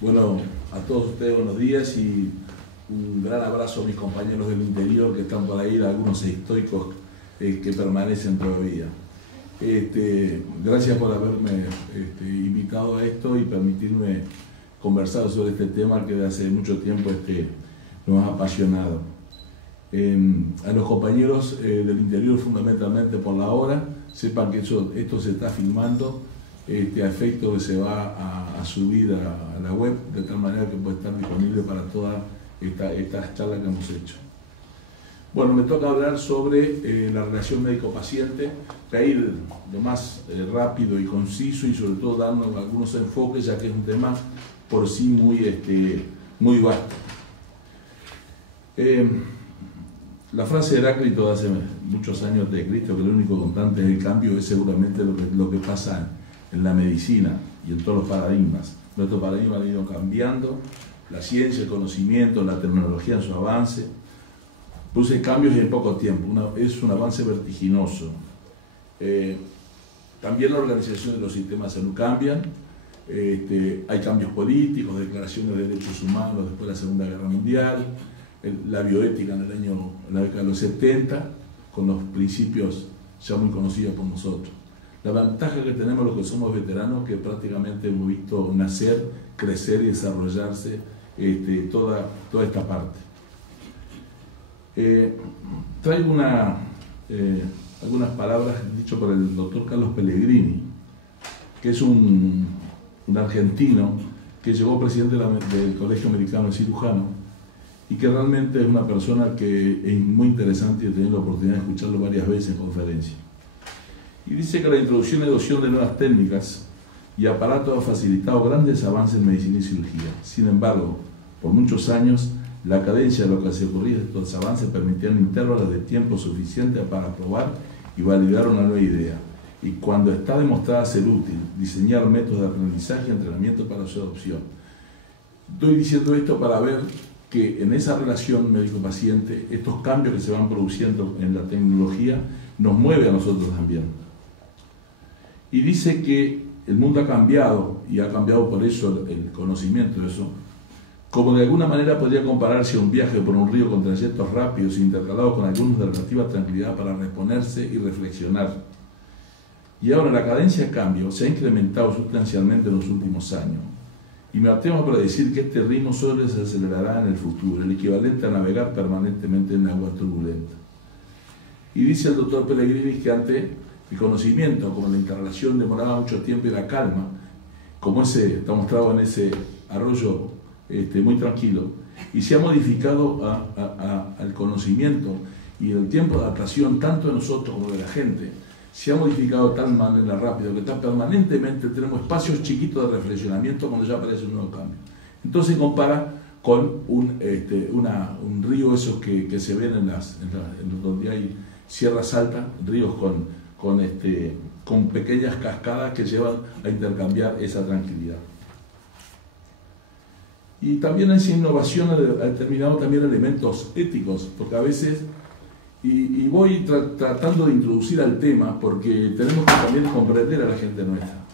Bueno, a todos ustedes buenos días y un gran abrazo a mis compañeros del interior que están por ahí, algunos estoicos que permanecen todavía. Gracias por haberme invitado a esto y permitirme conversar sobre este tema que de hace mucho tiempo nos ha apasionado. A los compañeros del interior, fundamentalmente por la hora, sepan que esto se está filmando a efecto que se va a subir a la web, de tal manera que puede estar disponible para toda esta charla que hemos hecho. Bueno, me toca hablar sobre la relación médico-paciente, para ir lo más rápido y conciso y sobre todo dando algunos enfoques, ya que es un tema por sí muy vasto. La frase de Heráclito de hace muchos años de Cristo, que lo único constante es el cambio, es seguramente lo que pasa en la medicina y en todos los paradigmas. Nuestros paradigmas han ido cambiando, la ciencia, el conocimiento, la tecnología en su avance, produce cambios en poco tiempo, es un avance vertiginoso. También la organización de los sistemas de salud cambian, hay cambios políticos, declaraciones de derechos humanos después de la Segunda Guerra Mundial, la bioética en la década de los 70, con los principios ya muy conocidos por nosotros. La ventaja que tenemos los que somos veteranos, que prácticamente hemos visto nacer, crecer y desarrollarse toda esta parte. Traigo algunas palabras dichas por el doctor Carlos Pellegrini, que es un argentino que llegó presidente del Colegio Americano de Cirujanos y que realmente es una persona que es muy interesante y he tenido la oportunidad de escucharlo varias veces en conferencias. Y dice que la introducción y adopción de nuevas técnicas y aparatos ha facilitado grandes avances en medicina y cirugía. Sin embargo, por muchos años, la cadencia de lo que se ocurría de estos avances permitían intervalos de tiempo suficientes para probar y validar una nueva idea. Y cuando está demostrada ser útil, diseñar métodos de aprendizaje y entrenamiento para su adopción. Estoy diciendo esto para ver que en esa relación médico-paciente, estos cambios que se van produciendo en la tecnología nos mueve a nosotros también. Y dice que el mundo ha cambiado, y ha cambiado por eso el conocimiento de eso, como de alguna manera podría compararse a un viaje por un río con trayectos rápidos intercalados con algunos de relativa tranquilidad para reponerse y reflexionar. Y ahora la cadencia de cambio se ha incrementado sustancialmente en los últimos años. Y me atrevo a decir que este ritmo solo se acelerará en el futuro, el equivalente a navegar permanentemente en agua turbulenta. Y dice el doctor Pellegrini que antes el conocimiento, como la interrelación demoraba mucho tiempo y la calma, como está mostrado en ese arroyo muy tranquilo, y se ha modificado al conocimiento y el tiempo de adaptación tanto de nosotros como de la gente, se ha modificado de tal manera rápido que permanentemente tenemos espacios chiquitos de reflexionamiento cuando ya aparece un nuevo cambio. Entonces compara con un río esos que se ven donde hay sierras altas, ríos con pequeñas cascadas que llevan a intercambiar esa tranquilidad. Y también esa innovación ha determinado también elementos éticos, porque a veces, y voy tratando de introducir al tema, porque tenemos que también comprender a la gente nuestra.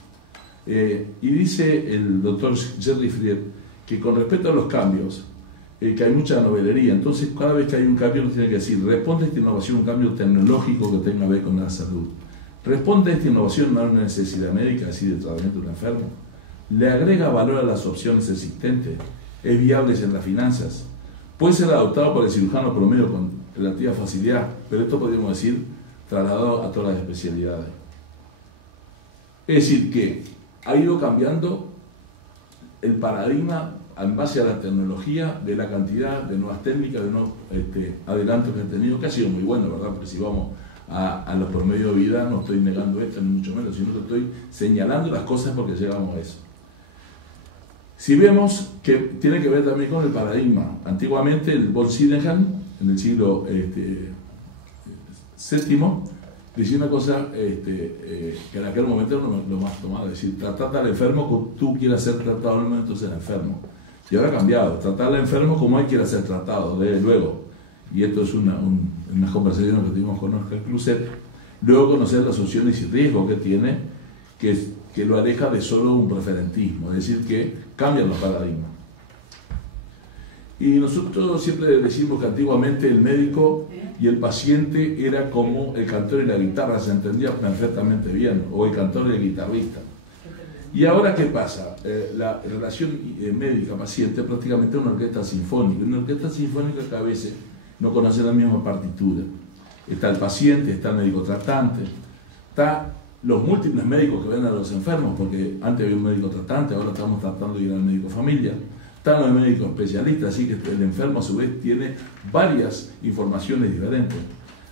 Y dice el doctor Jerry Fried que con respecto a los cambios, que hay mucha novelería, entonces cada vez que hay un cambio uno tiene que decir, responde a esta innovación un cambio tecnológico que tenga que ver con la salud. Responde a esta innovación a una necesidad médica, así de tratamiento de un enfermo. Le agrega valor a las opciones existentes, es viable en las finanzas, puede ser adoptado por el cirujano promedio con relativa facilidad, pero esto podríamos decir trasladado a todas las especialidades. Es decir, que ha ido cambiando el paradigma en base a la tecnología, de la cantidad de nuevas técnicas, de nuevos adelantos que han tenido, que ha sido muy bueno, ¿verdad? Porque si vamos a los promedios de vida, no estoy negando esto, ni mucho menos, sino que estoy señalando las cosas porque llegamos a eso. Si vemos que tiene que ver también con el paradigma, antiguamente el von Sydenham, en el siglo VII, decía una cosa que en aquel momento era lo más tomado, es decir, tratar al enfermo como tú quieras ser tratado en el momento de ser enfermo. Y ahora ha cambiado, tratar al enfermo como él quiera ser tratado, desde luego. Y esto es una conversación que tuvimos con Oscar Cluset. Luego conocer las opciones y riesgos que tiene que lo aleja de solo un preferentismo, es decir, que cambian los paradigmas. Y nosotros siempre decimos que antiguamente el médico y el paciente era como el cantor y la guitarra, se entendía perfectamente bien, o el cantor y el guitarrista. Y ahora, ¿qué pasa? La relación médica-paciente es prácticamente una orquesta sinfónica. Una orquesta sinfónica que a veces no conoce la misma partitura. Está el paciente, está el médico tratante, está los múltiples médicos que ven a los enfermos, porque antes había un médico tratante, ahora estamos tratando de ir al médico familia. Están los médicos especialistas, así que el enfermo a su vez tiene varias informaciones diferentes.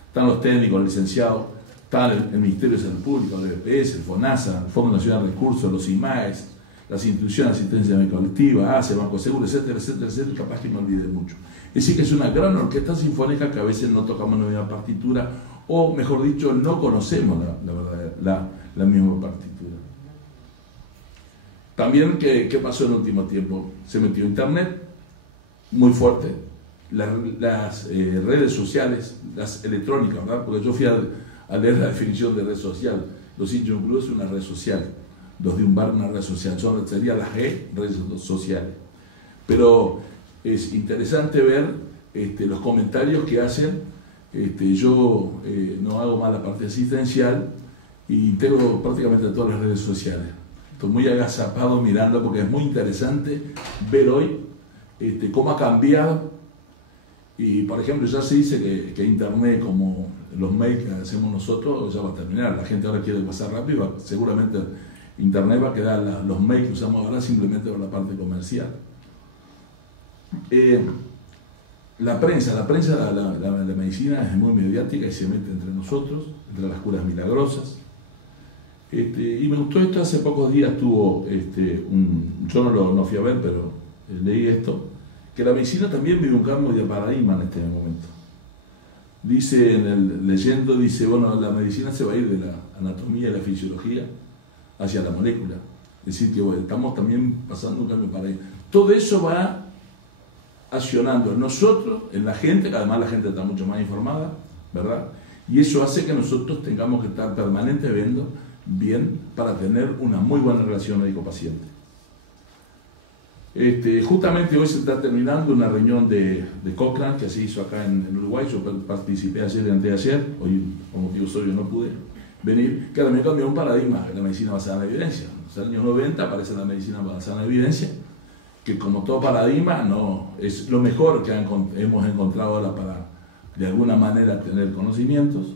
Están los técnicos, los licenciados, está el Ministerio de Salud Pública, el EPS, el FONASA, el Fondo Nacional de Recursos, los IMAES, las instituciones de asistencia médica colectiva, ACE, Banco Seguro, etcétera, etcétera, etcétera, capaz que me olvide mucho. Es decir, que es una gran orquesta sinfónica que a veces no tocamos la misma partitura, o mejor dicho, no conocemos la misma partitura. También, ¿qué pasó en el último tiempo? Se metió Internet muy fuerte, las redes sociales, las electrónicas, ¿verdad? Porque yo fui a leer la definición de red social. Los hinchas un club es una red social, los de un bar una red social, serían las redes sociales. Pero es interesante ver los comentarios que hacen. Yo no hago más la parte asistencial y tengo prácticamente todas las redes sociales. Estoy muy agazapado mirando porque es muy interesante ver hoy cómo ha cambiado. Y por ejemplo, ya se dice que Internet, como los mails que hacemos nosotros, ya va a terminar. La gente ahora quiere pasar rápido, seguramente Internet va a quedar los mails que usamos ahora simplemente por la parte comercial. La prensa, la medicina es muy mediática y se mete entre nosotros, entre las curas milagrosas. Y me gustó esto. Hace pocos días tuvo yo no fui a ver, pero leí esto, que la medicina también vive un cambio de paradigma en este momento. Dice, leyendo, dice, bueno, la medicina se va a ir de la anatomía y la fisiología hacia la molécula. Es decir, que bueno, estamos también pasando un cambio de paradigma. Todo eso va accionando en nosotros, en la gente, que además la gente está mucho más informada, ¿verdad? Y eso hace que nosotros tengamos que estar permanentemente bien para tener una muy buena relación médico-paciente. Justamente hoy se está terminando una reunión de Cochrane que se hizo acá en Uruguay. Yo participé ayer y anteayer, hoy por motivos obvios no pude venir, que también cambió un paradigma de la medicina basada en la evidencia. En los años 90 aparece la medicina basada en la evidencia, que como todo paradigma no es lo mejor que hemos encontrado ahora para de alguna manera tener conocimientos.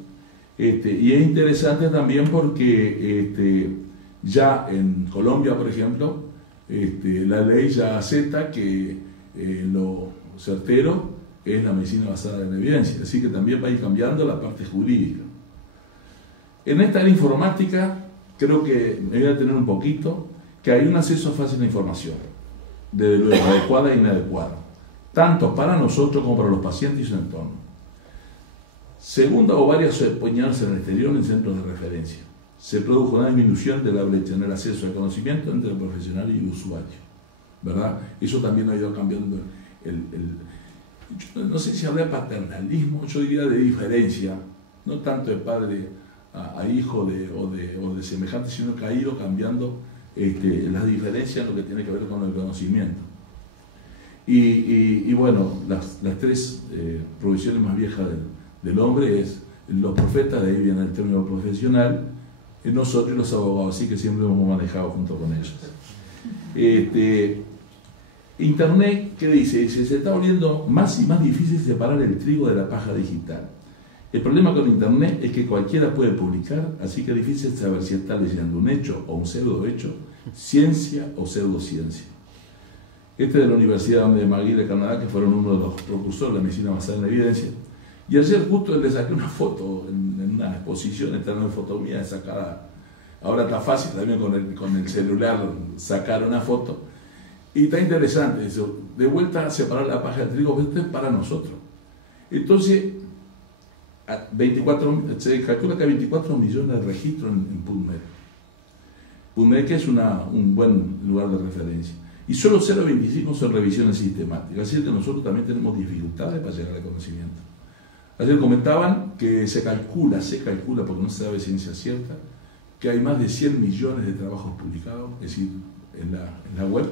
Y es interesante también porque ya en Colombia, por ejemplo, la ley ya acepta que lo certero es la medicina basada en la evidencia, así que también va a ir cambiando la parte jurídica. En esta área informática creo que me voy a tener un poquito, que hay un acceso fácil a la información, desde luego adecuada e inadecuada, tanto para nosotros como para los pacientes y su entorno. Segunda, o varias puñadas en el exterior en centros de referencia. Se produjo una disminución de la brecha en el acceso al conocimiento entre el profesional y el usuario, ¿verdad? Eso también ha ido cambiando no sé si habla de paternalismo, yo diría de diferencia, no tanto de padre a hijo o de semejante, sino que ha ido cambiando las diferencias en lo que tiene que ver con el conocimiento. Y bueno, las tres profesiones más viejas del hombre es los profetas, de ahí viene el término profesional, nosotros y los abogados, así que siempre hemos manejado junto con ellos. Internet, ¿qué dice? Dice, se está volviendo más y más difícil separar el trigo de la paja digital. El problema con Internet es que cualquiera puede publicar, así que es difícil saber si está leyendo un hecho o un pseudo hecho, ciencia o pseudociencia. De la Universidad de McGill de Canadá, que fueron uno de los precursores de la medicina basada en la evidencia. Y ayer justo le saqué una foto en una exposición, está en una foto mía sacada. Ahora está fácil también con el celular sacar una foto. Y está interesante eso. De vuelta a separar la paja del trigo, esto es para nosotros. Entonces, se calcula que hay 24 millones de registros en PubMed. PubMed, que es un buen lugar de referencia. Y solo 0,25 son revisiones sistemáticas. Así que nosotros también tenemos dificultades para llegar al conocimiento. Ayer comentaban que se calcula, porque no se sabe ciencia cierta, que hay más de 100 millones de trabajos publicados, es decir, en la web,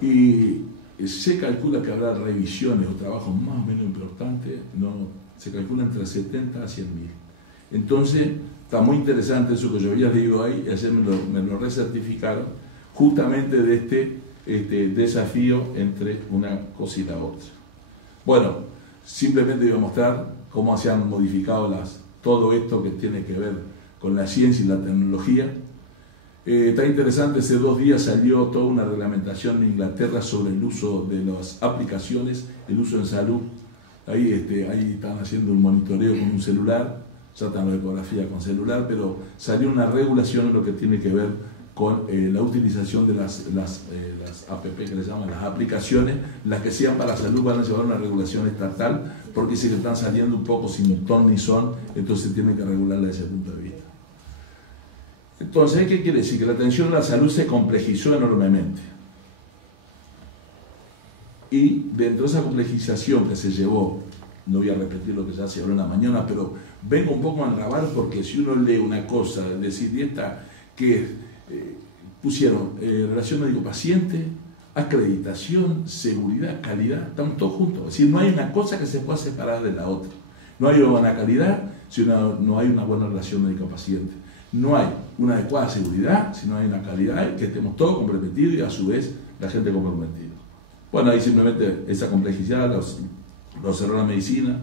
y se calcula que habrá revisiones o trabajos más o menos importantes, se calcula entre 70 a 100.000. Entonces, está muy interesante eso que yo había leído ahí, y ayer me lo recertificaron, justamente de este desafío entre una cosa y la otra. Bueno, simplemente voy a mostrar cómo se han modificado todo esto que tiene que ver con la ciencia y la tecnología. Está interesante, hace 2 días salió toda una reglamentación de Inglaterra sobre el uso de las aplicaciones, el uso en salud. Ahí están haciendo un monitoreo con un celular, ya están la ecografía con celular, pero salió una regulación en lo que tiene que ver con la utilización de las app, que le llaman las aplicaciones. Las que sean para la salud van a llevar una regulación estatal, porque si que están saliendo un poco sin ton ni son, entonces tienen que regularla desde ese punto de vista. Entonces, ¿qué quiere decir? Que la atención a la salud se complejizó enormemente. Y dentro de esa complejización que se llevó, no voy a repetir lo que ya se habló en la mañana, pero vengo un poco a enrabar, porque si uno lee una cosa, es decir, esta que pusieron relación médico-paciente, acreditación, seguridad, calidad, están todos juntos. Es decir, no hay una cosa que se pueda separar de la otra. No hay una buena calidad si no hay una buena relación médico-paciente. No hay una adecuada seguridad si no hay una calidad, que estemos todos comprometidos y a su vez la gente comprometida. Bueno, ahí simplemente esa complejidad, los errores de la medicina,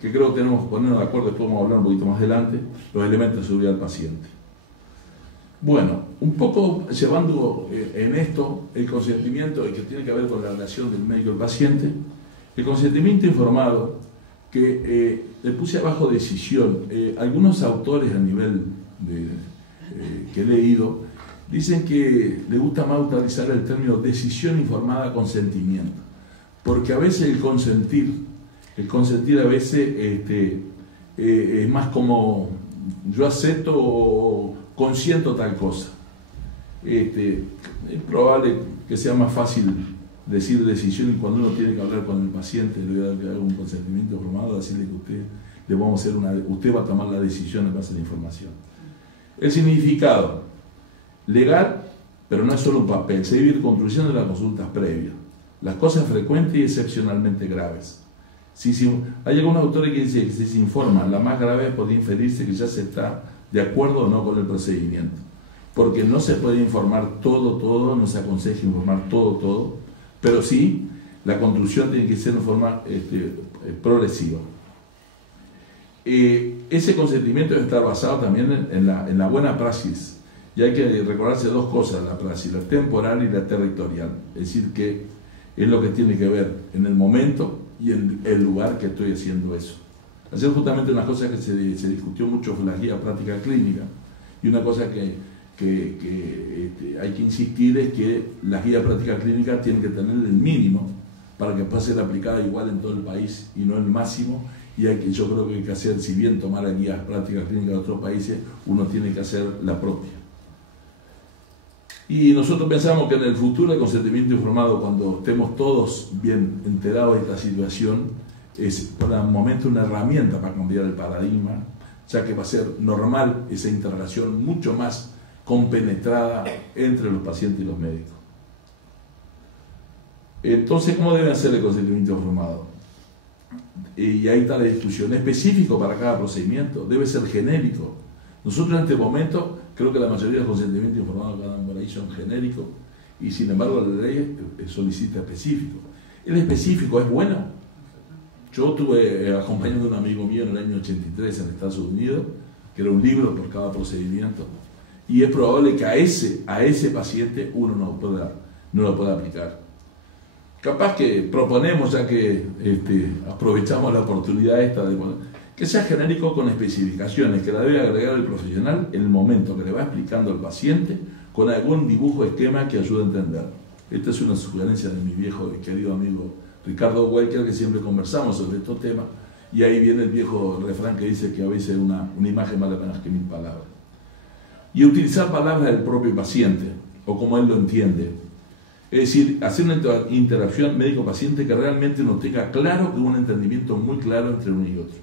que creo que tenemos que ponernos de acuerdo, después vamos a hablar un poquito más adelante, los elementos de seguridad del paciente. Bueno, un poco llevando en esto el consentimiento que tiene que ver con la relación del médico y el paciente, el consentimiento informado, que le puse abajo decisión. Algunos autores a nivel que he leído dicen que le gusta más utilizar el término decisión informada consentimiento, porque a veces el consentir a veces es más como yo acepto o consiento tal cosa. Es probable que sea más fácil decir decisión, y cuando uno tiene que hablar con el paciente, le voy a dar un consentimiento informado, decirle que usted va a tomar la decisión en base a la información. El significado legal, pero no es solo un papel, se debe ir construyendo las consultas previas, las cosas frecuentes y excepcionalmente graves. Hay algunos autores que dicen que si se informa la más grave, podría inferirse que ya se está de acuerdo o no con el procedimiento, porque no se puede informar todo, no se aconseja informar todo, pero sí la construcción tiene que ser de forma progresiva. Ese consentimiento debe estar basado también en la buena praxis, y hay que recordarse 2 cosas: la praxis, la temporal y la territorial, es decir, que es lo que tiene que ver en el momento y en el lugar que estoy haciendo eso. Ayer justamente una cosa que se discutió mucho fue la guía práctica clínica, y una cosa que hay que insistir es que la guía práctica clínica tiene que tener el mínimo para que pueda ser aplicada igual en todo el país y no el máximo. Y yo creo que hay que hacer, si bien tomar guías prácticas clínicas de otros países, uno tiene que hacer la propia. Y nosotros pensamos que en el futuro el consentimiento informado, cuando estemos todos bien enterados de esta situación, es por el momento una herramienta para cambiar el paradigma, ya que va a ser normal esa interrelación mucho más compenetrada entre los pacientes y los médicos. Entonces, ¿cómo debe ser el consentimiento informado? Y ahí está la discusión. Específico para cada procedimiento, debe ser genérico. Nosotros en este momento creo que la mayoría de los consentimientos informados que andan por ahí son genéricos, y sin embargo la ley solicita específico. ¿El específico es bueno? Yo estuve acompañando a un amigo mío en el año 83 en Estados Unidos, que era un libro por cada procedimiento, y es probable que a ese paciente uno no lo pueda aplicar. Capaz que proponemos, ya que aprovechamos la oportunidad esta, que sea genérico con especificaciones, que la debe agregar el profesional en el momento que le va explicando al paciente, con algún dibujo, esquema que ayude a entender. Esta es una sugerencia de mi viejo y querido amigo Ricardo Welker, que siempre conversamos sobre estos temas, y ahí viene el viejo refrán que dice que a veces una imagen vale menos que 1000 palabras. Y utilizar palabras del propio paciente, o como él lo entiende. Es decir, hacer una interacción médico-paciente que realmente nos tenga claro, que un entendimiento muy claro entre uno y otro.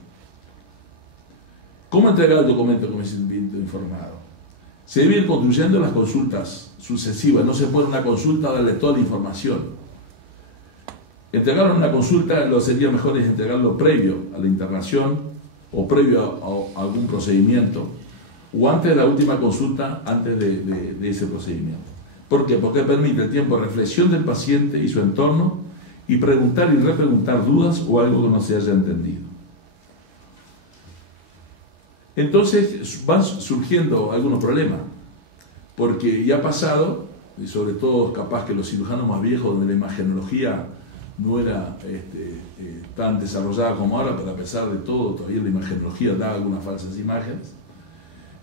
¿Cómo entregar el documento de consentimiento informado? Se deben ir construyendo las consultas sucesivas, no se puede una consulta darle toda la información. Entregar una consulta lo sería mejor es entregarlo previo a la internación o previo a algún procedimiento o antes de la última consulta, antes de ese procedimiento. ¿Por qué? Porque permite el tiempo de reflexión del paciente y su entorno y preguntar y repreguntar dudas o algo que no se haya entendido. Entonces van surgiendo algunos problemas, porque ya ha pasado, y sobre todo capaz que los cirujanos más viejos, donde la imagenología no era tan desarrollada como ahora, pero a pesar de todo, todavía la imagenología da algunas falsas imágenes,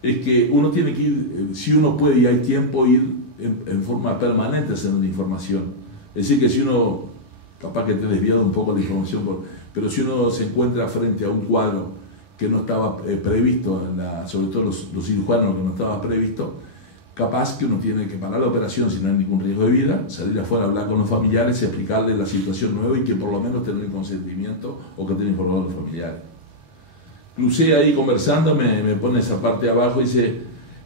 es que uno tiene que ir, si uno puede y hay tiempo, ir en forma permanente haciendo la información. Es decir, que si uno, capaz que te he desviado un poco la información, pero si uno se encuentra frente a un cuadro que no estaba previsto, sobre todo los cirujanos que no estaba previsto, capaz que uno tiene que parar la operación si no hay ningún riesgo de vida, salir afuera a hablar con los familiares, explicarles la situación nueva y que por lo menos tengan el consentimiento o que estén informados los familiares. Crucé ahí conversando, me pone esa parte de abajo y dice,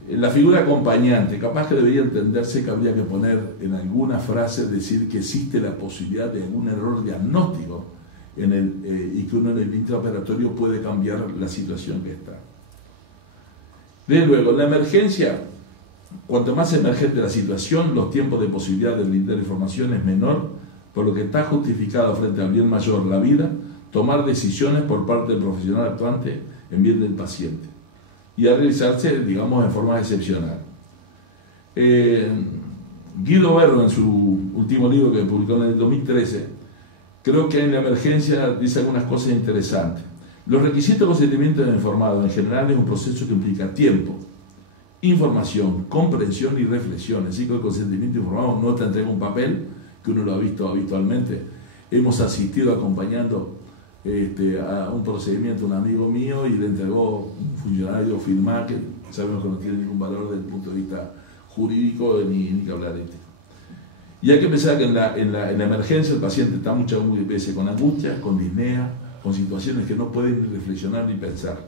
la figura acompañante, capaz que debería entenderse que habría que poner en alguna frase, decir que existe la posibilidad de algún error diagnóstico y que uno en el intraoperatorio puede cambiar la situación que está. Desde luego, en la emergencia, cuanto más emergente la situación, los tiempos de posibilidad de brindar información es menor, por lo que está justificado frente al bien mayor, la vida, tomar decisiones por parte del profesional actuante en bien del paciente y a realizarse, digamos, en forma excepcional. Guido Berro, en su último libro que publicó en el 2013, creo que en la emergencia dice algunas cosas interesantes. Los requisitos de consentimiento del informado en general es un proceso que implica tiempo, información, comprensión y reflexión. Así que el consentimiento informado no te entrega un papel, que uno lo ha visto habitualmente. Hemos asistido acompañando a un procedimiento a un amigo mío y le entregó un funcionario firmar, que sabemos que no tiene ningún valor desde el punto de vista jurídico ni que hablar ético. Y hay que pensar que en la emergencia el paciente está muchas veces con angustia, con disnea, con situaciones que no pueden ni reflexionar ni pensar.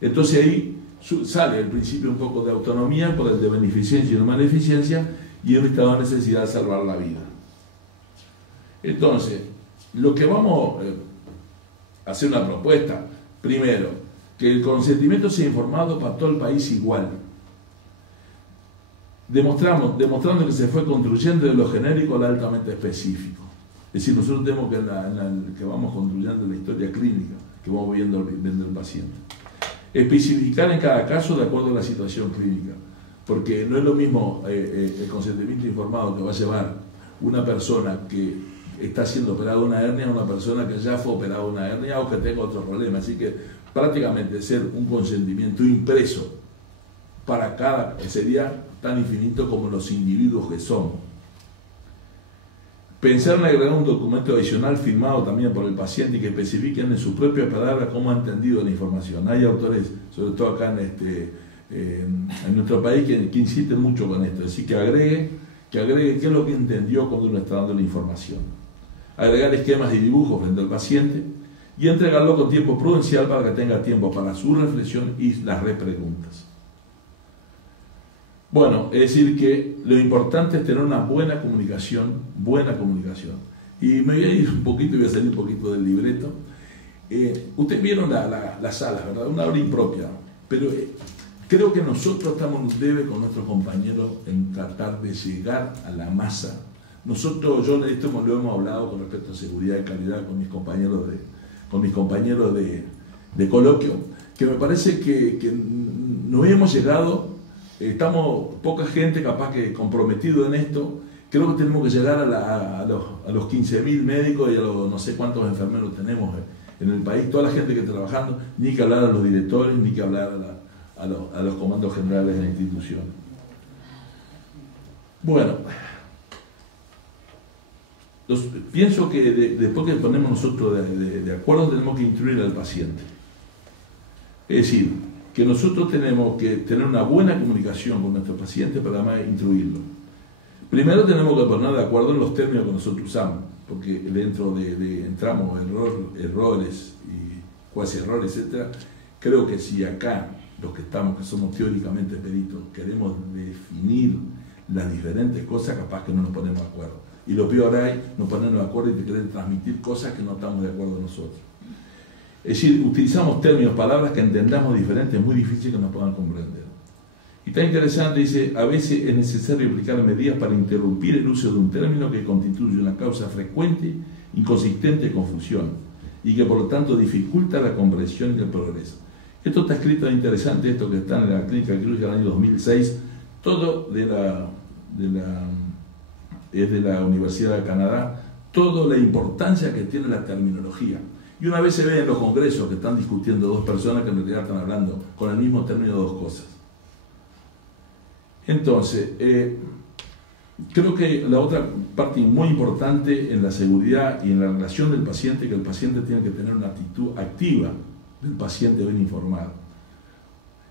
Entonces ahí sale el principio un poco de autonomía por el de beneficencia y no maleficencia y un estado de necesidad de salvar la vida. Entonces, lo que vamos a hacer una propuesta, primero, que el consentimiento sea informado para todo el país igual. Demostrando que se fue construyendo de lo genérico a lo altamente específico. Es decir, nosotros tenemos que vamos construyendo la historia clínica que vamos viendo el paciente. Especificar en cada caso de acuerdo a la situación clínica, porque no es lo mismo el consentimiento informado que va a llevar una persona que está siendo operada una hernia a una persona que ya fue operada una hernia o que tenga otro problema. Así que prácticamente ser un consentimiento impreso para cada sería tan infinito como los individuos que somos. Pensar en agregar un documento adicional firmado también por el paciente y que especifiquen en sus propias palabras cómo ha entendido la información. Hay autores, sobre todo acá en nuestro país, que insisten mucho con esto, es decir, que agregue qué es lo que entendió cuando uno está dando la información. Agregar esquemas y dibujos frente al paciente y entregarlo con tiempo prudencial para que tenga tiempo para su reflexión y las repreguntas. Bueno, es decir que lo importante es tener una buena comunicación. Y me voy a ir un poquito y voy a salir un poquito del libreto. Ustedes vieron las salas, ¿verdad? Una hora impropia, pero creo que nosotros estamos en un debe con nuestros compañeros en tratar de llegar a la masa. Yo de esto lo hemos hablado con respecto a seguridad y calidad con mis compañeros de coloquio, que me parece que no hemos llegado. Estamos poca gente capaz que comprometido en esto. Creo que tenemos que llegar a los 15.000 médicos y a los no sé cuántos enfermeros tenemos en el país, toda la gente que está trabajando, ni que hablar a los directores, ni que hablar a los comandos generales de la institución. Bueno, pienso que después que ponemos nosotros de acuerdo tenemos que instruir al paciente. Es decir, que nosotros tenemos que tener una buena comunicación con nuestro paciente para además instruirlo. Primero tenemos que poner de acuerdo en los términos que nosotros usamos, porque dentro entramos errores y cuasi errores, etc. Creo que si acá los que somos teóricamente peritos, queremos definir las diferentes cosas, capaz que no nos ponemos de acuerdo. Y lo peor hay, no ponernos de acuerdo y querer transmitir cosas que no estamos de acuerdo nosotros. Es decir, utilizamos términos, palabras que entendamos diferentes, es muy difícil que nos puedan comprender. Y está interesante, dice, a veces es necesario aplicar medidas para interrumpir el uso de un término que constituye una causa frecuente, inconsistente de confusión, y que por lo tanto dificulta la comprensión y el progreso. Esto está escrito, interesante, esto que está en la Clínica Quirúrgica del año 2006, todo es de la Universidad de Canadá, toda la importancia que tiene la terminología. Y una vez se ve en los congresos que están discutiendo dos personas que en realidad están hablando con el mismo término de dos cosas. Entonces, creo que la otra parte muy importante en la seguridad y en la relación del paciente, que el paciente tiene que tener una actitud activa del paciente bien informado.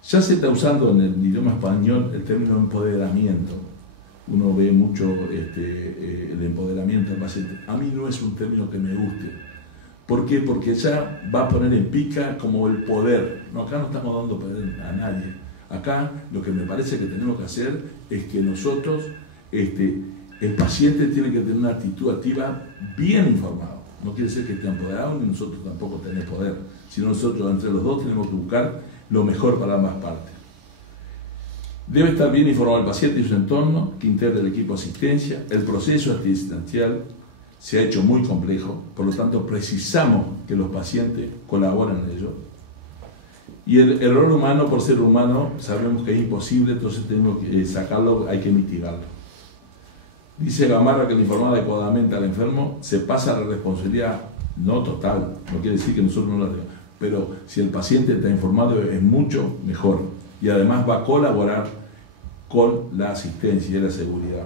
Ya se está usando en el idioma español el término empoderamiento. Uno ve mucho el empoderamiento del paciente. A mí no es un término que me guste. ¿Por qué? Porque ya va a poner en pica como el poder. No, acá no estamos dando poder a nadie. Acá lo que me parece que tenemos que hacer es que nosotros, el paciente tiene que tener una actitud activa bien informado. No quiere decir que esté empoderado ni nosotros tampoco tenemos poder, sino nosotros entre los dos tenemos que buscar lo mejor para ambas partes. Debe estar bien informado el paciente y su entorno, que integra el equipo de asistencia. El proceso asistencial se ha hecho muy complejo, por lo tanto precisamos que los pacientes colaboren en ello. Y el error humano, por ser humano, sabemos que es imposible, entonces tenemos que sacarlo, hay que mitigarlo. Dice Gamarra que al informar adecuadamente al enfermo se pasa la responsabilidad, no total, no quiere decir que nosotros no la tengamos, pero si el paciente está informado es mucho mejor y además va a colaborar con la asistencia y la seguridad.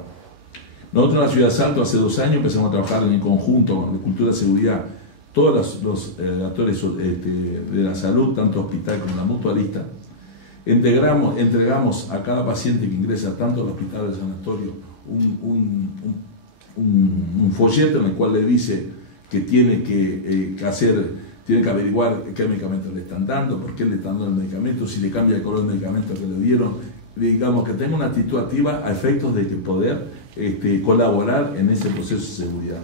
Nosotros en la Ciudad de Salto hace 2 años empezamos a trabajar en conjunto con la cultura de seguridad, todos los actores de la salud, tanto hospital como la mutualista. Entregamos a cada paciente que ingresa tanto al hospital como al sanatorio un folleto en el cual le dice que tiene que averiguar qué medicamento le están dando, por qué le están dando el medicamento, si le cambia el color del medicamento que le dieron, digamos que tenga una actitud activa a efectos de que poder colaborar en ese proceso de seguridad.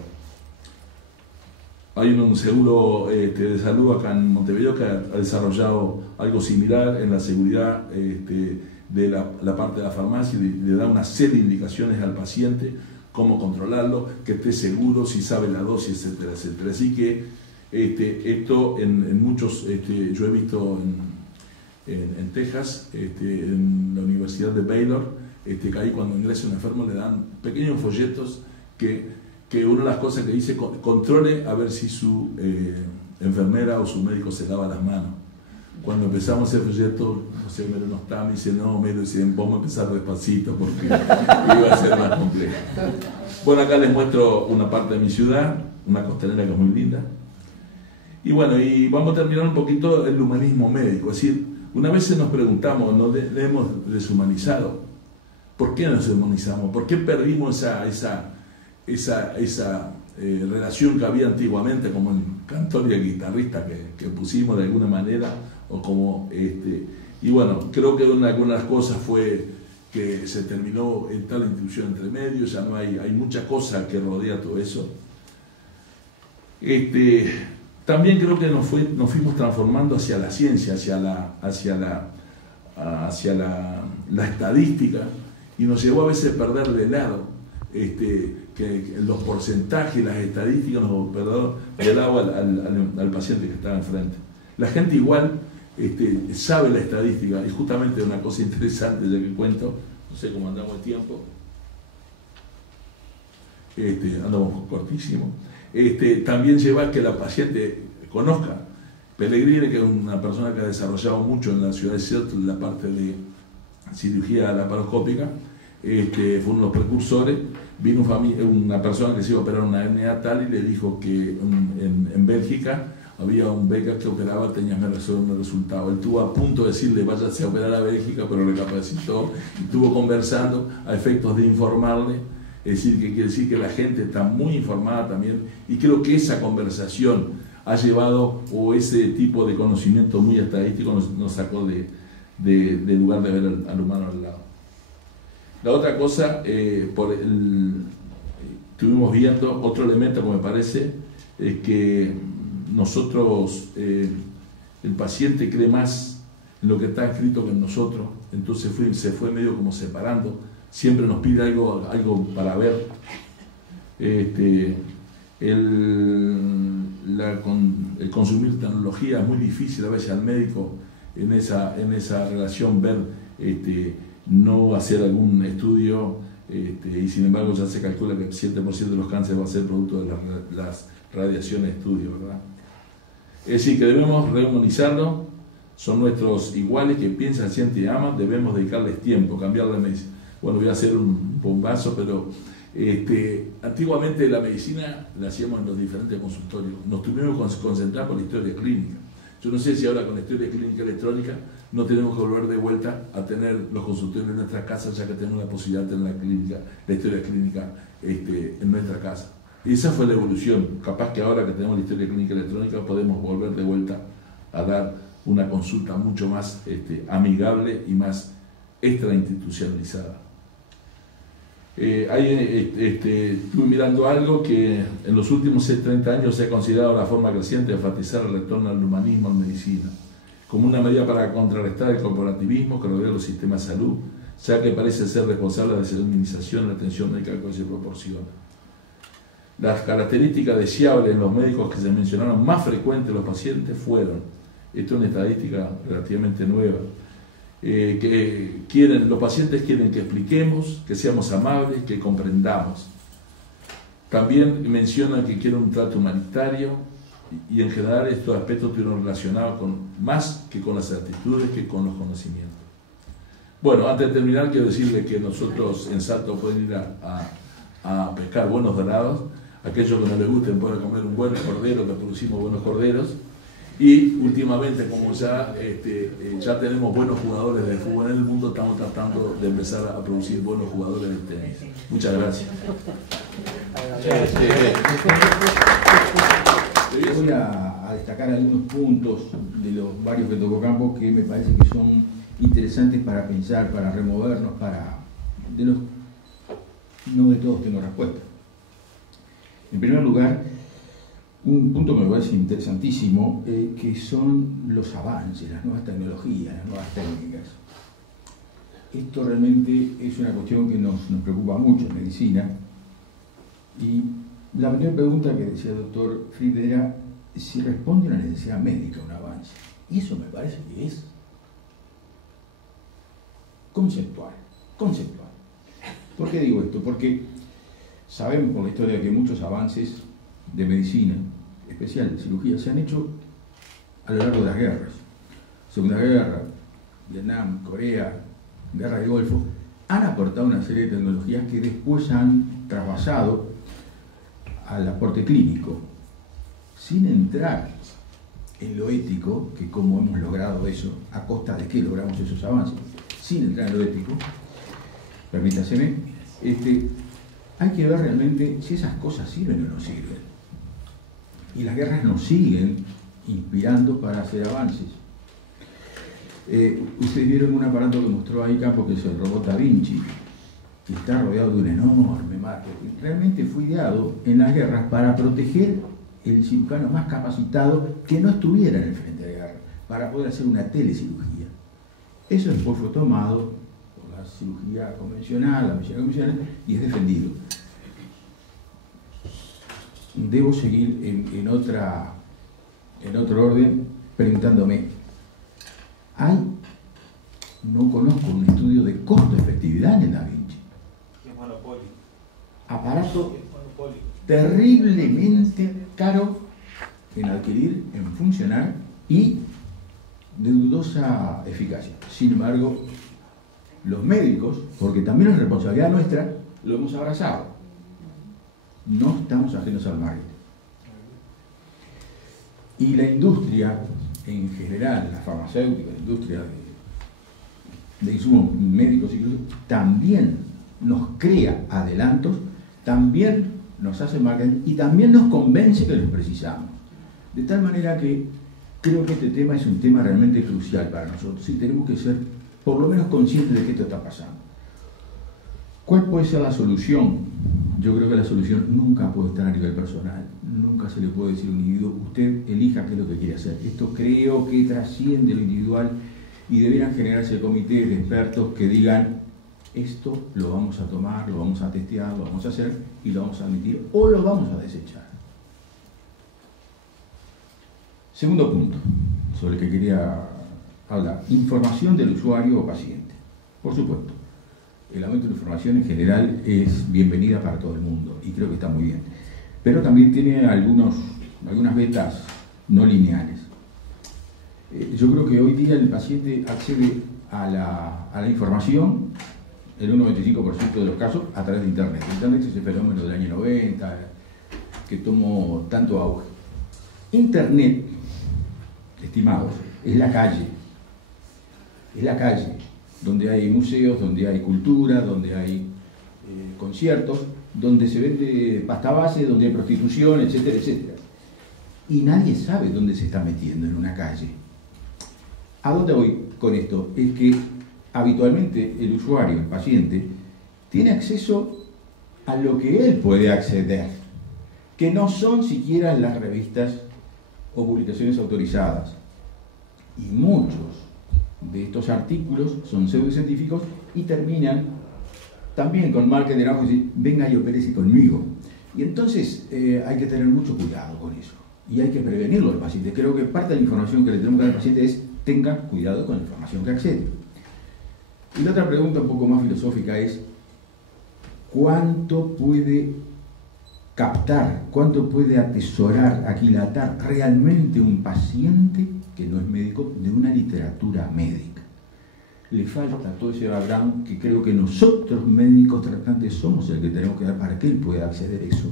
Hay un seguro de salud acá en Montevideo que ha desarrollado algo similar en la seguridad de la parte de la farmacia, y le da una serie de indicaciones al paciente, cómo controlarlo, que esté seguro, si sabe la dosis, etcétera, etcétera. Así que esto en muchos, yo he visto en Texas, en la Universidad de Baylor, que ahí cuando ingresa un enfermo le dan pequeños folletos que una de las cosas que dice, controle a ver si su enfermera o su médico se lava las manos. Cuando empezamos ese folleto, no sé, Mero no está, me dice, no, Mero, dice, vamos a empezar despacito porque iba a ser más complejo. Bueno, acá les muestro una parte de mi ciudad, una costanera que es muy linda. Y bueno, y vamos a terminar un poquito el humanismo médico. Es decir, una vez nos preguntamos, nos hemos deshumanizado. ¿Por qué nos deshumanizamos? ¿Por qué perdimos esa relación que había antiguamente como el cantor y el guitarrista que pusimos de alguna manera? O como y bueno, creo que una de las cosas fue que se terminó en tal institución entre medio, ya no hay mucha cosa que rodea todo eso. También creo que nos fuimos transformando hacia la ciencia, hacia la estadística, y nos llevó a veces a perder de lado que los porcentajes y las estadísticas nos perdió de lado al paciente que estaba enfrente. La gente igual sabe la estadística, y justamente una cosa interesante ya que cuento, no sé cómo andamos de tiempo, andamos cortísimo, también lleva a que la paciente conozca. Pellegrini, que es una persona que ha desarrollado mucho en la ciudad de Seattle la parte de cirugía laparoscópica, fue uno de los precursores. Vino una persona que se iba a operar una hernia tal y le dijo que en Bélgica había un beca que operaba, tenía un resultado. Él estuvo a punto de decirle váyase a operar a Bélgica, pero recapacitó y estuvo conversando a efectos de informarle. Es decir, que quiere decir que la gente está muy informada también, y creo que esa conversación ha llevado, o ese tipo de conocimiento muy estadístico nos sacó de de lugar de ver al humano al lado. La otra cosa, estuvimos viendo otro elemento que me parece es que nosotros, el paciente cree más en lo que está escrito que en nosotros, entonces se fue medio como separando, siempre nos pide algo para ver. El consumir tecnología es muy difícil a veces al médico en esa relación ver, no hacer algún estudio, y sin embargo ya se calcula que el 7% de los cánceres va a ser producto de las radiaciones de estudio, ¿verdad? Es decir, que debemos rehumanizarlo, son nuestros iguales que piensan, sienten y aman, debemos dedicarles tiempo, cambiar la medicina. Bueno, voy a hacer un bombazo, pero antiguamente la medicina la hacíamos en los diferentes consultorios, nos tuvimos que concentrar por la historia clínica. Yo no sé si ahora con la historia clínica electrónica no tenemos que volver de vuelta a tener los consultorios en nuestras casas, ya que tenemos la posibilidad de tener la historia clínica en nuestra casa. Y esa fue la evolución. Capaz que ahora que tenemos la historia clínica electrónica podemos volver de vuelta a dar una consulta mucho más amigable y más extrainstitucionalizada. Estuve mirando algo que en los últimos 30 años se ha considerado la forma creciente de enfatizar el retorno al humanismo en medicina, como una medida para contrarrestar el corporativismo que rodea los sistemas de salud, ya que parece ser responsable de la deshumanización y la atención médica que se proporciona. Las características deseables en los médicos que se mencionaron más frecuentes en los pacientes fueron, esto es una estadística relativamente nueva, que los pacientes quieren que expliquemos, que seamos amables, que comprendamos. También mencionan que quieren un trato humanitario y en general estos aspectos estuvieron relacionados más que con las actitudes que con los conocimientos. Bueno, antes de terminar quiero decirles que nosotros en Salto pueden ir a pescar buenos dorados, aquellos que no les gusten pueden comer un buen cordero, que producimos buenos corderos. Y últimamente, como ya tenemos buenos jugadores de fútbol en el mundo, estamos tratando de empezar a producir buenos jugadores de tenis. Muchas gracias. Voy a destacar algunos puntos de los varios que tocó Campos que me parece que son interesantes para pensar, para removernos, no de todos tengo respuesta. En primer lugar, un punto que me parece interesantísimo, que son los avances, las nuevas tecnologías, las nuevas técnicas. Esto realmente es una cuestión que nos preocupa mucho en medicina. Y la primera pregunta que decía el doctor Fried era si responde a una necesidad médica un avance. Y eso me parece que es conceptual. ¿Por qué digo esto? Porque sabemos por la historia que muchos avances de medicina, especial de cirugía, se han hecho a lo largo de las guerras. Segunda Guerra, Vietnam, Corea, Guerra del Golfo, han aportado una serie de tecnologías que después han trasvasado al aporte clínico, sin entrar en lo ético, que cómo hemos logrado eso, a costa de qué logramos esos avances, sin entrar en lo ético, permítaseme, hay que ver realmente si esas cosas sirven o no sirven. Y las guerras nos siguen inspirando para hacer avances. Ustedes vieron un aparato que mostró ahí Campos, que es el robot Da Vinci, que está rodeado de un enorme marco. Realmente fue ideado en las guerras para proteger el cirujano más capacitado que no estuviera en el frente de guerra, para poder hacer una telecirugía. Eso después fue tomado por la cirugía convencional, la medicina convencional, y es defendido. Debo seguir en otro orden preguntándome, no conozco un estudio de costo-efectividad en el Da Vinci. Es monopolio. Aparato terriblemente caro en adquirir, en funcionar y de dudosa eficacia. Sin embargo, los médicos, porque también es responsabilidad nuestra, lo hemos abrazado. No estamos ajenos al marketing. Y la industria en general, la farmacéutica, la industria de insumos médicos y también nos crea adelantos, también nos hace marketing y también nos convence que los precisamos. De tal manera que creo que este tema es un tema realmente crucial para nosotros y tenemos que ser por lo menos conscientes de que esto está pasando. ¿Cuál puede ser la solución? Yo creo que la solución nunca puede estar a nivel personal, nunca se le puede decir a un individuo, usted elija qué es lo que quiere hacer. Esto creo que trasciende lo individual y deberían generarse comités de expertos que digan, esto lo vamos a tomar, lo vamos a testear, lo vamos a hacer y lo vamos a admitir o lo vamos a desechar. Segundo punto sobre el que quería hablar, información del usuario o paciente. Por supuesto, el aumento de la información en general es bienvenida para todo el mundo y creo que está muy bien. Pero también tiene algunas vetas no lineales. Yo creo que hoy día el paciente accede a la información en un 95% de los casos a través de Internet. Internet es ese fenómeno del año 90 que tomó tanto auge. Internet, estimados, es la calle. Es la calle, donde hay museos, donde hay cultura, donde hay conciertos, donde se vende pasta base, donde hay prostitución, etcétera, etcétera. Y nadie sabe dónde se está metiendo en una calle. ¿A dónde voy con esto? Es que habitualmente el usuario, el paciente, tiene acceso a lo que él puede acceder, que no son siquiera las revistas o publicaciones autorizadas. Y muchos de estos artículos son pseudocientíficos y terminan también con marca de abajo y decir, venga y opérese conmigo. Y entonces hay que tener mucho cuidado con eso. Y hay que prevenirlo al paciente. Creo que parte de la información que le tenemos que dar al paciente es, tenga cuidado con la información que accede. Y la otra pregunta un poco más filosófica es, ¿cuánto puede captar, cuánto puede atesorar, aquilatar realmente un paciente que no es médico de una literatura médica? Le falta todo ese background que creo que nosotros médicos tratantes somos el que tenemos que dar para que él pueda acceder a eso.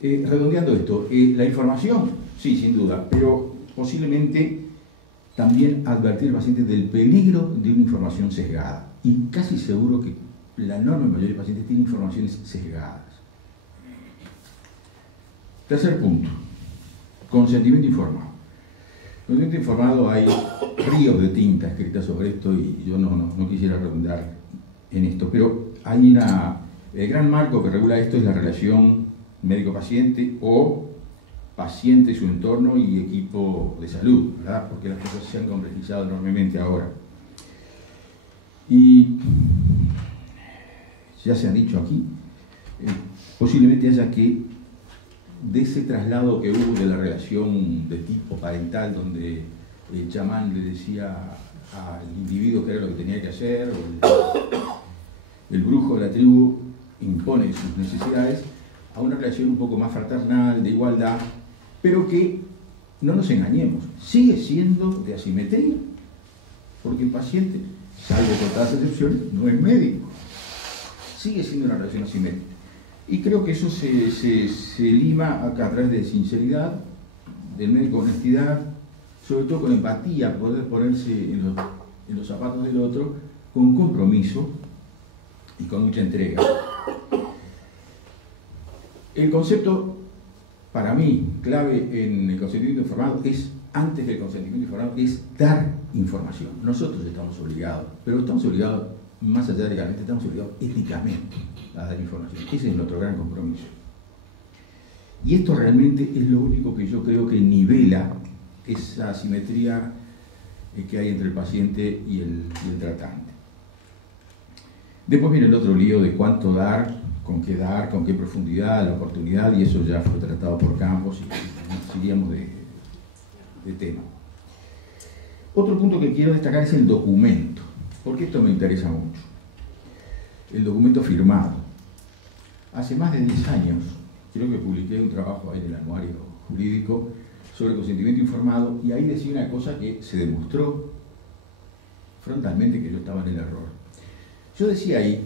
Redondeando esto, la información, sí, sin duda, pero posiblemente también advertir al paciente del peligro de una información sesgada. Y casi seguro que la enorme mayoría de pacientes tienen informaciones sesgadas. Tercer punto, consentimiento informado. Consentimiento informado, hay ríos de tinta escritas sobre esto y yo no quisiera redundar en esto, pero hay el gran marco que regula esto es la relación médico-paciente o paciente, su entorno y equipo de salud, ¿verdad? Porque las cosas se han complejizado enormemente ahora. Y ya se ha dicho aquí, posiblemente haya que, de ese traslado que hubo de la relación de tipo parental, donde el chamán le decía al individuo qué era lo que tenía que hacer, o el brujo de la tribu impone sus necesidades, a una relación un poco más fraternal, de igualdad, pero que, no nos engañemos, sigue siendo de asimetría, porque el paciente, salvo contadas excepciones, no es médico. Sigue siendo una relación asimétrica. Y creo que eso se lima a través de sinceridad, del médico honestidad, sobre todo con empatía, poder ponerse en los zapatos del otro, con compromiso y con mucha entrega. El concepto, para mí, clave en el consentimiento informado es, antes del consentimiento informado, es dar información. Nosotros estamos obligados, pero estamos obligados, más allá de legalmente, estamos obligados éticamente a dar información. Ese es nuestro gran compromiso. Y esto realmente es lo único que yo creo que nivela esa asimetría que hay entre el paciente y el tratante. Después viene el otro lío de cuánto dar, con qué profundidad, la oportunidad, y eso ya fue tratado por Campos y seguíamos de tema. Otro punto que quiero destacar es el documento, porque esto me interesa mucho. El documento firmado. Hace más de 10 años, creo que publiqué un trabajo ahí en el anuario jurídico sobre consentimiento informado, y ahí decía una cosa que se demostró frontalmente que yo estaba en el error. Yo decía ahí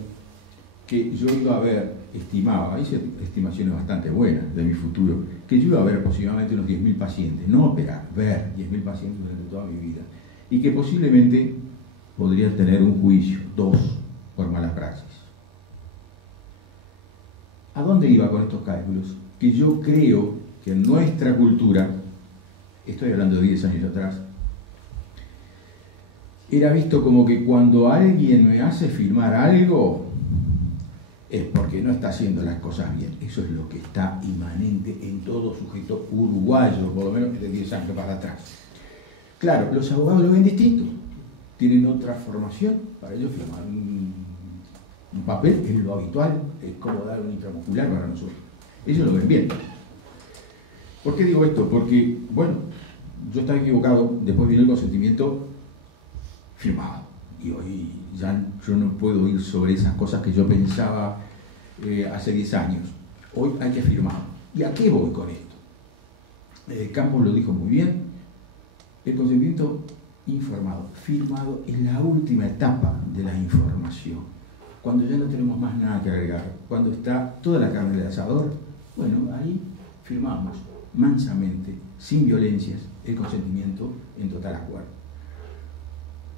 que yo iba a ver, estimaba, hice estimaciones bastante buenas de mi futuro, que yo iba a ver aproximadamente unos 10.000 pacientes, no operar, ver 10.000 pacientes durante toda mi vida, y que posiblemente podría tener un juicio, 2, por malas praxis. ¿A dónde iba con estos cálculos? Que yo creo que en nuestra cultura estoy hablando de 10 años atrás, era visto como que cuando alguien me hace firmar algo es porque no está haciendo las cosas bien. Eso es lo que está inmanente en todo sujeto uruguayo, por lo menos de 10 años para atrás. Claro, los abogados lo ven distinto, tienen otra formación. Para ellos firmar un papel es lo habitual, es como dar un intramuscular para nosotros. Ellos lo ven bien. ¿Por qué digo esto? Porque, bueno, yo estaba equivocado, después vino el consentimiento firmado. Y hoy ya yo no puedo ir sobre esas cosas que yo pensaba hace 10 años. Hoy hay que firmar. ¿Y a qué voy con esto? Campos lo dijo muy bien. El consentimiento informado, firmado, es la última etapa de la información. Cuando ya no tenemos más nada que agregar, cuando está toda la carne del asador, bueno, ahí firmamos mansamente, sin violencias, el consentimiento en total acuerdo.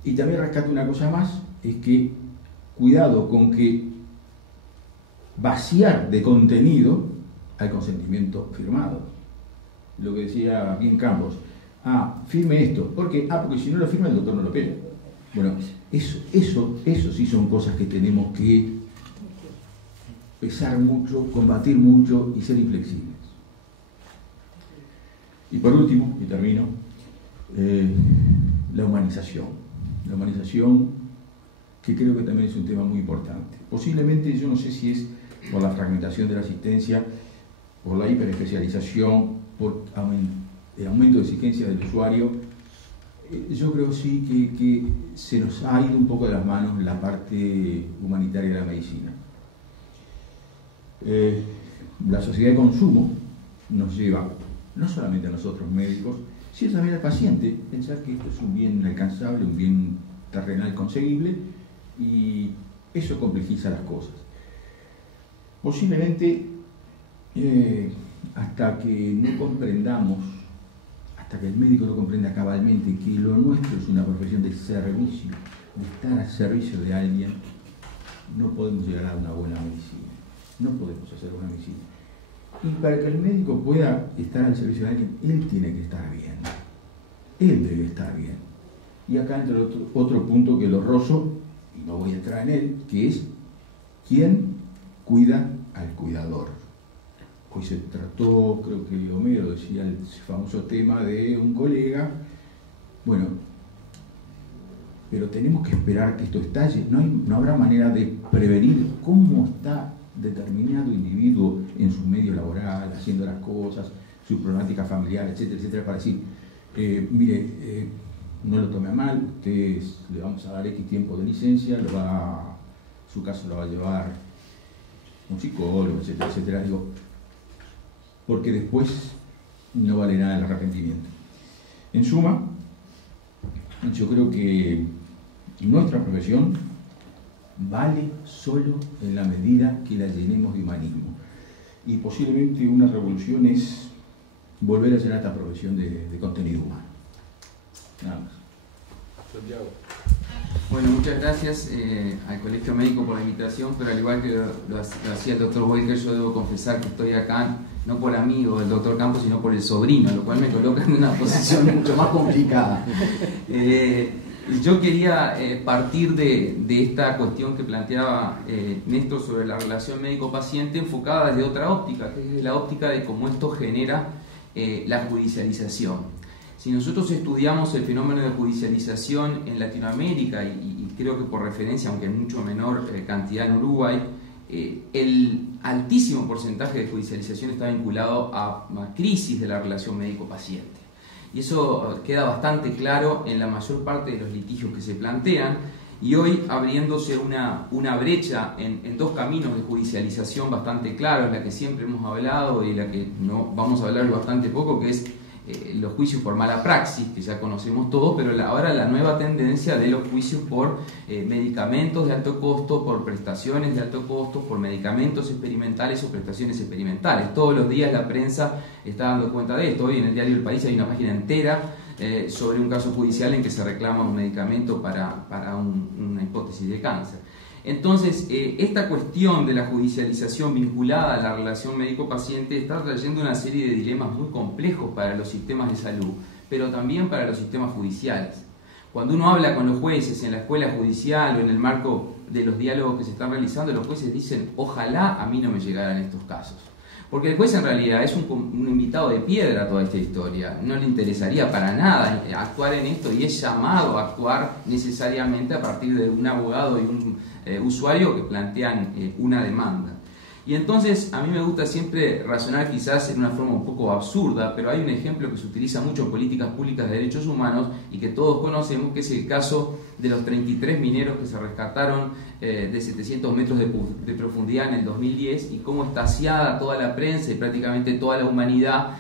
Y también rescato una cosa más, es que cuidado con que vaciar de contenido al consentimiento firmado. Lo que decía bien Campos, firme esto, ¿por qué? Porque si no lo firma el doctor no lo pela. Bueno, eso sí son cosas que tenemos que pesar mucho, combatir mucho y ser inflexibles. Y por último, y termino, la humanización. La humanización, que creo que también es un tema muy importante. Posiblemente, yo no sé si es por la fragmentación de la asistencia, por la hiperespecialización, por el aumento de exigencia del usuario. Yo creo sí que se nos ha ido un poco de las manos la parte humanitaria de la medicina. La sociedad de consumo nos lleva, no solamente a nosotros médicos, sino también al paciente, pensar que esto es un bien alcanzable, un bien terrenal conseguible, y eso complejiza las cosas. Posiblemente, hasta que no comprendamos, hasta que el médico no comprenda cabalmente que lo nuestro es una profesión de servicio, de estar al servicio de alguien, no podemos llegar a una buena medicina, no podemos hacer una medicina. Y para que el médico pueda estar al servicio de alguien, él tiene que estar bien, él debe estar bien. Y acá entra otro punto que lo rozo, y no voy a entrar en él, que es quién cuida al cuidador. Hoy se trató, creo que Homero decía el famoso tema de un colega. Bueno, pero tenemos que esperar que esto estalle. No habrá manera de prevenir cómo está determinado individuo en su medio laboral, haciendo las cosas, su problemática familiar, etcétera, etcétera, para decir, no lo tome a mal, usted le vamos a dar X tiempo de licencia, su caso lo va a llevar un psicólogo, etcétera, etcétera. Digo, porque después no vale nada el arrepentimiento. En suma, yo creo que nuestra profesión vale solo en la medida que la llenemos de humanismo. Y posiblemente una revolución es volver a llenar esta profesión de contenido humano. Nada más. Santiago. Bueno, muchas gracias al Colegio Médico por la invitación, pero al igual que lo hacía el doctor Boyker, yo debo confesar que estoy acá no por amigo del doctor Campos, sino por el sobrino, lo cual me coloca en una posición mucho más complicada. Yo quería partir de esta cuestión que planteaba Néstor sobre la relación médico-paciente, enfocada desde otra óptica, que es desde la óptica de cómo esto genera la judicialización. Si nosotros estudiamos el fenómeno de judicialización en Latinoamérica, y creo que por referencia, aunque en mucho menor cantidad en Uruguay, el altísimo porcentaje de judicialización está vinculado a crisis de la relación médico-paciente. Y eso queda bastante claro en la mayor parte de los litigios que se plantean, y hoy abriéndose una brecha en dos caminos de judicialización bastante claros, la que siempre hemos hablado y la que no vamos a hablar bastante poco, que es los juicios por mala praxis, que ya conocemos todos, pero ahora la nueva tendencia de los juicios por medicamentos de alto costo, por prestaciones de alto costo, por medicamentos experimentales o prestaciones experimentales. Todos los días la prensa está dando cuenta de esto. Hoy en el diario El País hay una página entera sobre un caso judicial en que se reclama un medicamento para una hipótesis de cáncer. Entonces, esta cuestión de la judicialización vinculada a la relación médico-paciente está trayendo una serie de dilemas muy complejos para los sistemas de salud, pero también para los sistemas judiciales. Cuando uno habla con los jueces en la escuela judicial o en el marco de los diálogos que se están realizando, los jueces dicen, ojalá a mí no me llegaran estos casos. Porque el juez en realidad es un invitado de piedra a toda esta historia, no le interesaría para nada actuar en esto y es llamado a actuar necesariamente a partir de un abogado y un usuario que plantean una demanda. Y entonces a mí me gusta siempre razonar quizás en una forma un poco absurda, pero hay un ejemplo que se utiliza mucho en políticas públicas de derechos humanos y que todos conocemos, que es el caso de los 33 mineros que se rescataron de 700 metros de profundidad en el 2010 y cómo estaciada toda la prensa y prácticamente toda la humanidad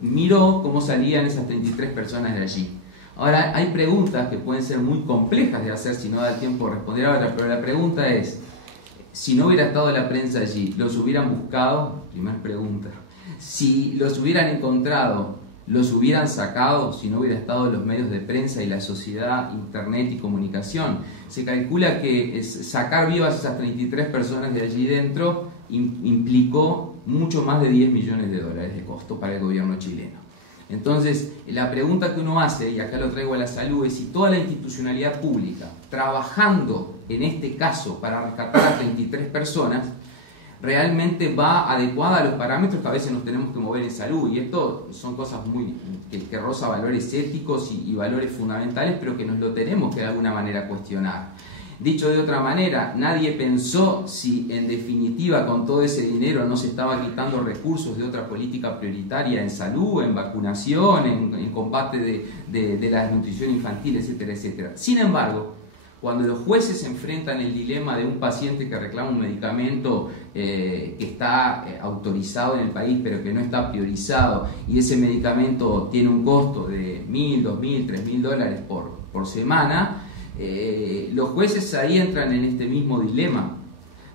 miró cómo salían esas 33 personas de allí. Ahora, hay preguntas que pueden ser muy complejas de hacer si no da el tiempo de responder ahora, pero la pregunta es, si no hubiera estado la prensa allí, ¿los hubieran buscado? Primera pregunta. Si los hubieran encontrado, ¿los hubieran sacado si no hubiera estado los medios de prensa y la sociedad, internet y comunicación? Se calcula que sacar vivas esas 33 personas de allí dentro implicó mucho más de 10 millones de dólares de costo para el gobierno chileno. Entonces, la pregunta que uno hace, y acá lo traigo a la salud, es si toda la institucionalidad pública, trabajando en este caso para rescatar a 33 personas, realmente va adecuada a los parámetros que a veces nos tenemos que mover en salud. Y esto son cosas que roza valores éticos y valores fundamentales, pero que nos lo tenemos que de alguna manera cuestionar. Dicho de otra manera, nadie pensó si en definitiva con todo ese dinero no se estaba quitando recursos de otra política prioritaria en salud, en vacunación, en combate de la desnutrición infantil, etcétera, etcétera. Sin embargo, cuando los jueces se enfrentan el dilema de un paciente que reclama un medicamento que está autorizado en el país pero que no está priorizado y ese medicamento tiene un costo de $1.000, $2.000, $3.000 por semana, los jueces ahí entran en este mismo dilema,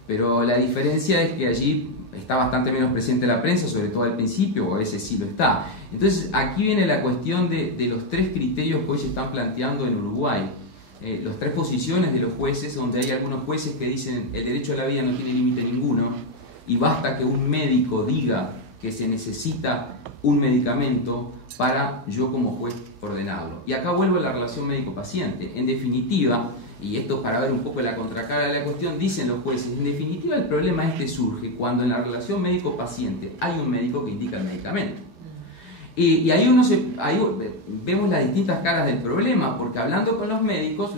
pero la diferencia es que allí está bastante menos presente la prensa, sobre todo al principio, o a veces sí lo está. Entonces aquí viene la cuestión de los tres criterios que hoy se están planteando en Uruguay, las tres posiciones de los jueces, donde hay algunos jueces que dicen el derecho a la vida no tiene límite ninguno y basta que un médico diga que se necesita un medicamento para yo como juez ordenarlo. Y acá vuelvo a la relación médico-paciente. En definitiva, y esto para ver un poco la contracara de la cuestión, dicen los jueces, en definitiva el problema surge cuando en la relación médico-paciente hay un médico que indica el medicamento. Y ahí vemos las distintas caras del problema, porque hablando con los médicos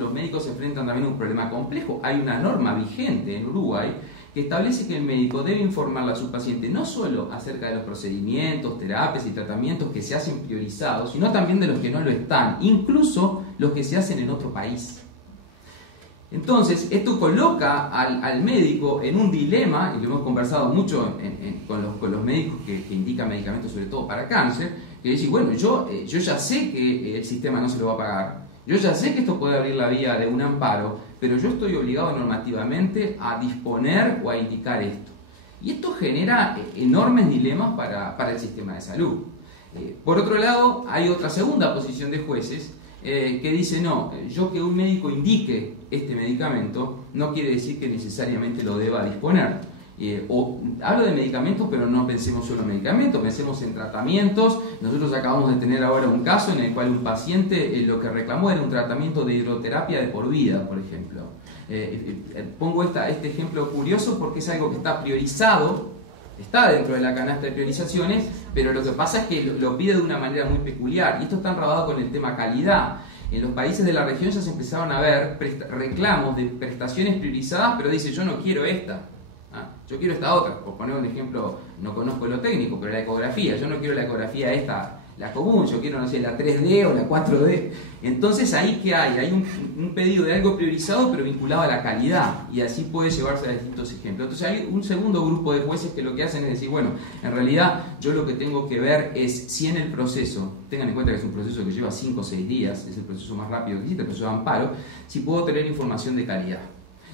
se enfrentan también a un problema complejo. Hay una norma vigente en Uruguay que establece que el médico debe informarle a su paciente no solo acerca de los procedimientos, terapias y tratamientos que se hacen priorizados, sino también de los que no lo están, incluso los que se hacen en otro país. Entonces, esto coloca al médico en un dilema, y lo hemos conversado mucho con los médicos que indican medicamentos, sobre todo para cáncer, que dicen, bueno, yo ya sé que el sistema no se lo va a pagar, yo ya sé que esto puede abrir la vía de un amparo, pero yo estoy obligado normativamente a disponer o a indicar esto. Y esto genera enormes dilemas para el sistema de salud. Por otro lado, hay otra segunda posición de jueces que dice, no, yo que un médico indique este medicamento no quiere decir que necesariamente lo deba disponer. Hablo de medicamentos, pero no pensemos solo en medicamentos, pensemos en tratamientos. Nosotros acabamos de tener ahora un caso en el cual un paciente lo que reclamó era un tratamiento de hidroterapia de por vida, por ejemplo. Pongo este ejemplo curioso porque es algo que está priorizado, está dentro de la canasta de priorizaciones, pero lo que pasa es que lo pide de una manera muy peculiar, y esto está enredado con el tema calidad. En los países de la región ya se empezaron a ver reclamos de prestaciones priorizadas, pero dice, yo no quiero esta, yo quiero esta otra. Por poner un ejemplo, no conozco lo técnico, pero la ecografía, yo no quiero la ecografía esta, la común, yo quiero, no sé, la 3D o la 4D. Entonces ahí que hay un pedido de algo priorizado pero vinculado a la calidad, y así puede llevarse a distintos ejemplos. Entonces hay un segundo grupo de jueces que lo que hacen es decir, bueno, en realidad yo lo que tengo que ver es si en el proceso, tengan en cuenta que es un proceso que lleva 5 o 6 días, es el proceso más rápido que existe, el proceso de amparo, si puedo tener información de calidad.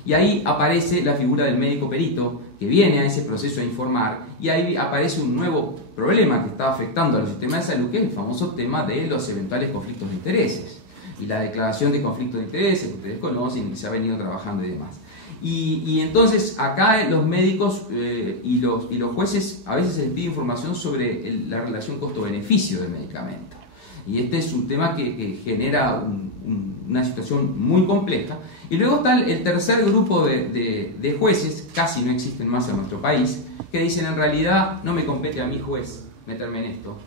Y ahí aparece la figura del médico perito que viene a ese proceso a informar, y ahí aparece un nuevo problema que está afectando a los sistemas de salud, que es el famoso tema de los eventuales conflictos de intereses y la declaración de conflictos de intereses que ustedes conocen y que se ha venido trabajando y demás. Y entonces acá los médicos y los jueces a veces se les pide información sobre la relación costo-beneficio del medicamento. Y este es un tema que genera una situación muy compleja. Y luego está el tercer grupo de jueces, casi no existen más en nuestro país, que dicen en realidad no me compete a mí juez meterme en esto.